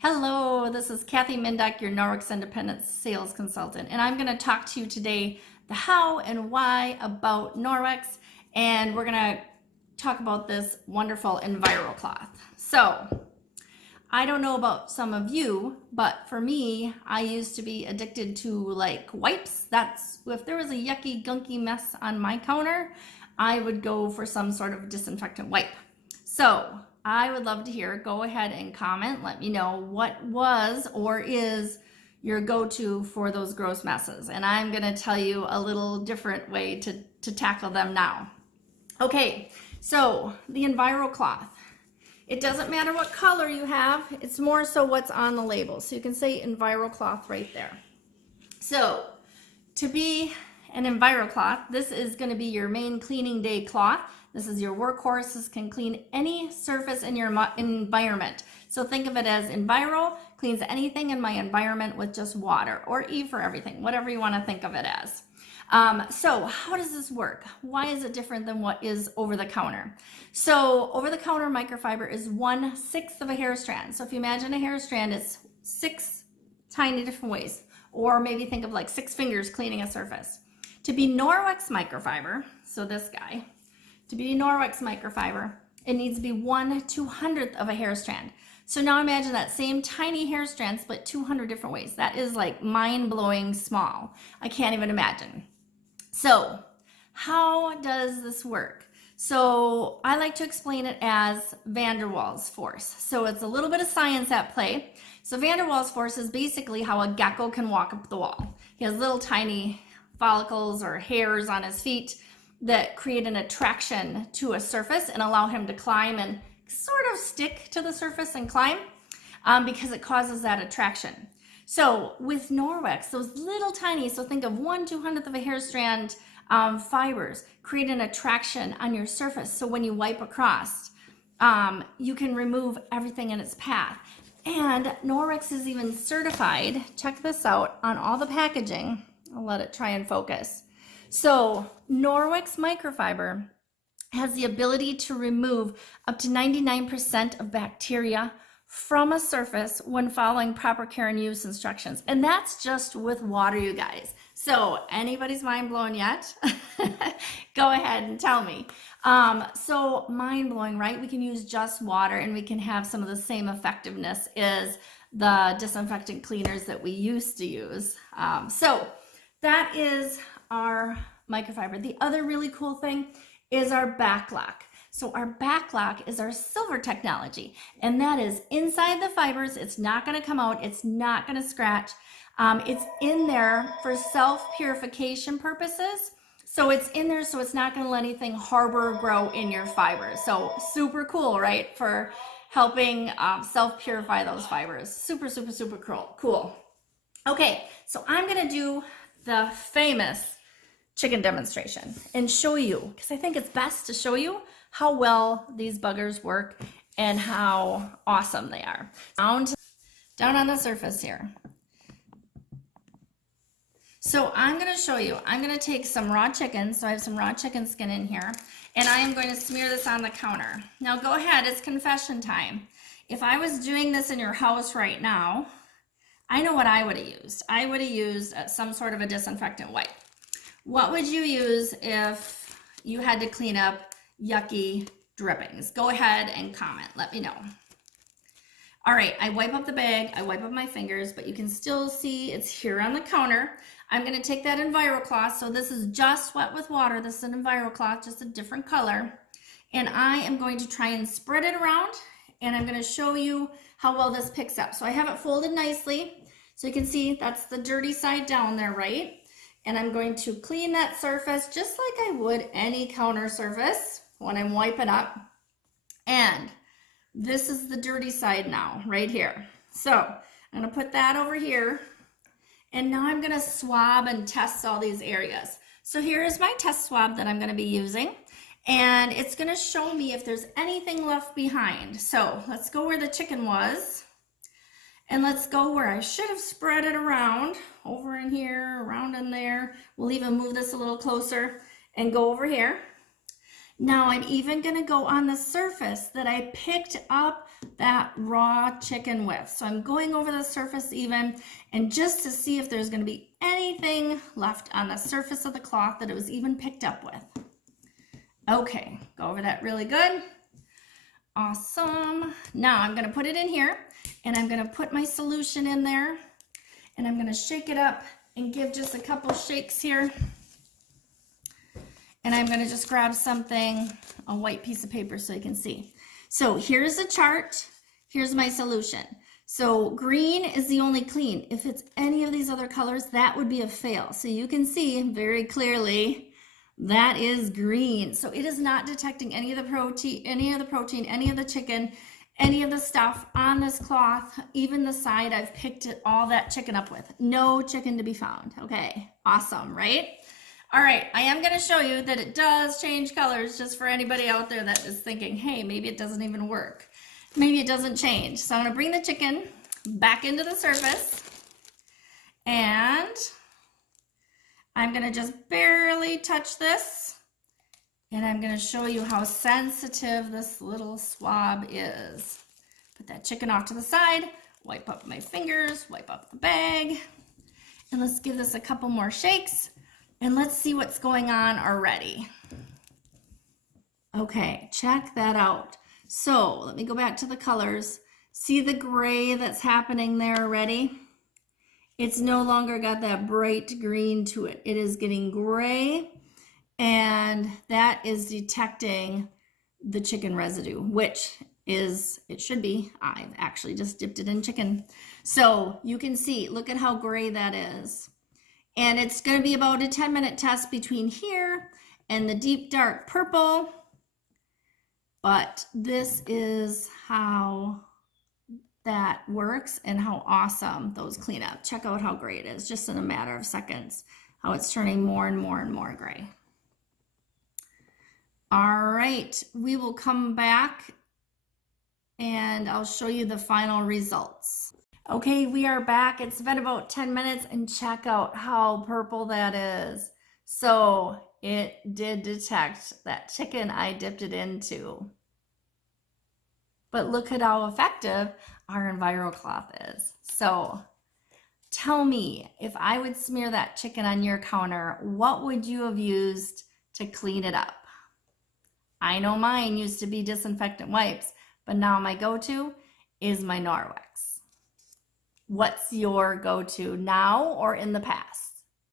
Hello, this is Kathy Mindak, your Norwex Independent Sales Consultant, and I'm going to talk to you today the how and why about Norwex, and we're going to talk about this wonderful EnviroCloth. So, I don't know about some of you, but for me, I used to be addicted to like wipes. That's if there was a yucky, gunky mess on my counter, I would go for some sort of disinfectant wipe. So I would love to hear. Go ahead and comment. Let me know what was or is your go-to for those gross messes. And I'm going to tell you a little different way to tackle them now. Okay, so the EnviroCloth. It doesn't matter what color you have. It's more so what's on the label. So you can say EnviroCloth right there. So to be an EnviroCloth, this is going to be your main cleaning day cloth. This is your workhorse. This can clean any surface in your environment. So think of it as Enviro cleans anything in my environment with just water, or E for everything, whatever you want to think of it as. So how does this work? Why is it different than what is over the counter? So over the counter microfiber is 1/6 of a hair strand. So if you imagine a hair strand, it's 6 tiny different ways, or maybe think of like 6 fingers cleaning a surface. To be Norwex microfiber, so this guy, to be Norwex microfiber, it needs to be 1/200th of a hair strand. So now imagine that same tiny hair strand split 200 different ways. That is like mind-blowing small. I can't even imagine. So how does this work? So I like to explain it as van der Waals force. So it's a little bit of science at play. So van der Waals force is basically how a gecko can walk up the wall. He has little tiny follicles or hairs on his feet that create an attraction to a surface and allow him to climb and sort of stick to the surface and climb because it causes that attraction. So with Norwex, those little tiny, so think of 1/200th of a hair strand fibers create an attraction on your surface. So when you wipe across, you can remove everything in its path. And Norwex is even certified, check this out, on all the packaging. I'll let it try and focus. So Norwex microfiber has the ability to remove up to 99% of bacteria from a surface when following proper care and use instructions. And that's just with water, you guys. So anybody's mind blown yet? Go ahead and tell me. So mind blowing, right? We can use just water and we can have some of the same effectiveness as the disinfectant cleaners that we used to use. So that is our microfiber. The other really cool thing is our backlock. So our backlock is our silver technology, and that is inside the fibers. It's not going to come out. It's not going to scratch. It's in there for self-purification purposes. So it's in there so it's not going to let anything harbor or grow in your fibers. So super cool, right? For helping self-purify those fibers. Super, super, super cool. Okay, so I'm going to do the famous chicken demonstration and show you, because I think it's best to show you how well these buggers work and how awesome they are. Down on the surface here. So I'm going to show you, I'm going to take some raw chicken, so I have some raw chicken skin in here, and I am going to smear this on the counter. Now go ahead, it's confession time. If I was doing this in your house right now, I know what I would have used. I would have used some sort of a disinfectant wipe. What would you use if you had to clean up yucky drippings? Go ahead and comment. Let me know. All right, I wipe up the bag. I wipe up my fingers, but you can still see it's here on the counter. I'm going to take that EnviroCloth. So this is just wet with water. This is an EnviroCloth, just a different color. And I am going to try and spread it around, and I'm going to show you how well this picks up. So I have it folded nicely. So you can see that's the dirty side down there, right? And I'm going to clean that surface just like I would any counter surface when I'm wiping up. And this is the dirty side now, right here. So I'm going to put that over here. And now I'm going to swab and test all these areas. So here is my test swab that I'm going to be using. And it's going to show me if there's anything left behind. So let's go where the chicken was. And let's go where I should have spread it around, over in here, around in there. We'll even move this a little closer and go over here. Now I'm even gonna go on the surface that I picked up that raw chicken with. So I'm going over the surface even, and just to see if there's going to be anything left on the surface of the cloth that it was even picked up with. Okay, go over that really good. Awesome. Now I'm going to put it in here, and I'm going to put my solution in there, and I'm going to shake it up and give just a couple shakes here. And I'm going to just grab something, a white piece of paper, so you can see. So here's the chart. Here's my solution. So green is the only clean. If it's any of these other colors, that would be a fail. So you can see very clearly that is green. So it is not detecting any of the protein, any of the chicken, any of the stuff on this cloth, even the side I've picked all that chicken up with. No chicken to be found. Okay, awesome, right? All right, I am going to show you that it does change colors, just for anybody out there that is thinking, hey, maybe it doesn't even work. Maybe it doesn't change. So I'm going to bring the chicken back into the surface, and I'm going to just barely touch this, and I'm going to show you how sensitive this little swab is. Put that chicken off to the side, wipe up my fingers, wipe up the bag, and let's give this a couple more shakes. And let's see what's going on already. Okay, check that out. So let me go back to the colors. See the gray that's happening there already? It's no longer got that bright green to it. It is getting gray, and that is detecting the chicken residue, which is, it should be, I've actually just dipped it in chicken. So you can see, look at how gray that is. And it's going to be about a 10-minute test between here and the deep dark purple. But this is how that works and how awesome those clean up. Check out how gray it is, just in a matter of seconds, how it's turning more and more and more gray. All right, we will come back and I'll show you the final results. Okay, we are back. It's been about 10 minutes, and check out how purple that is. So it did detect that chicken I dipped it into. But look at how effective our EnviroCloth is. So tell me, if I would smear that chicken on your counter, what would you have used to clean it up? I know mine used to be disinfectant wipes, but now my go-to is my Norwex. What's your go-to now or in the past?